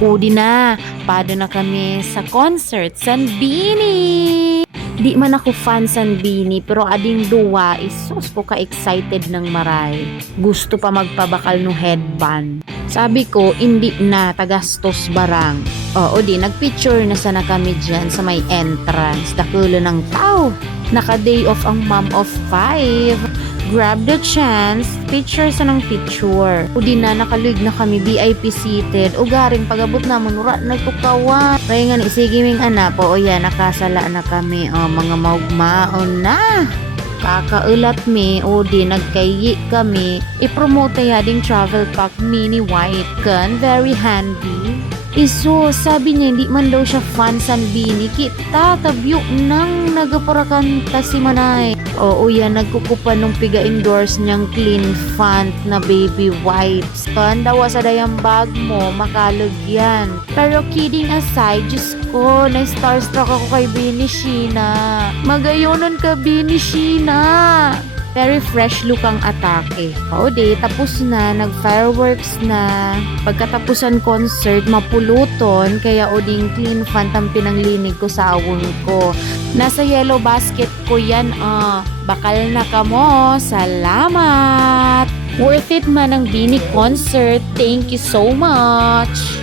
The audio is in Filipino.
Udi na, pado na kami sa concert Sanbini. Di man ako fan Sanbini, pero ading duwa isos ko ka-excited ng maray. Gusto pa magpabakal no headband. Sabi ko, hindi na, tagastos barang. Oo di, nagpicture na sana kami dyan sa may entrance. Dakulo ng tao. Naka-day off ang mom of 5. Grab the chance, picture sa ng picture. O di na, nakalig na kami, VIP seated. O garing, pagabot naman, ura, nagtukawan. Kaya nga, isigiming anak po, o yan, nakasala na kami. O, mga maugmaon na. Kakaulat mi, o di, nagkayi kami. I-promote ya ding travel pack mini white kan, very handy. Iso, sabi niya, hindi man daw siya fan Sanbini. Kita, tabyo nang nagaparakanta si Manay. Oo yan, nagkukupa nung piga-endorse niyang clean font na baby wipes. Kandawa sa dayang bag mo, makalog yan. Pero kidding aside, Diyos ko, na-starstruck ako kay Bini Sheena. Magayonon ka, Bini Sheena. Very fresh look ang atake. O di, tapos na, nag-fireworks na. Pagkatapusan concert, mapuluton, kaya o ding clean font ang pinanglinig ko sa awon ko. Nasa yellow basket ko yan, bakal na kamo. Salamat! Worth it man ang Bini concert. Thank you so much!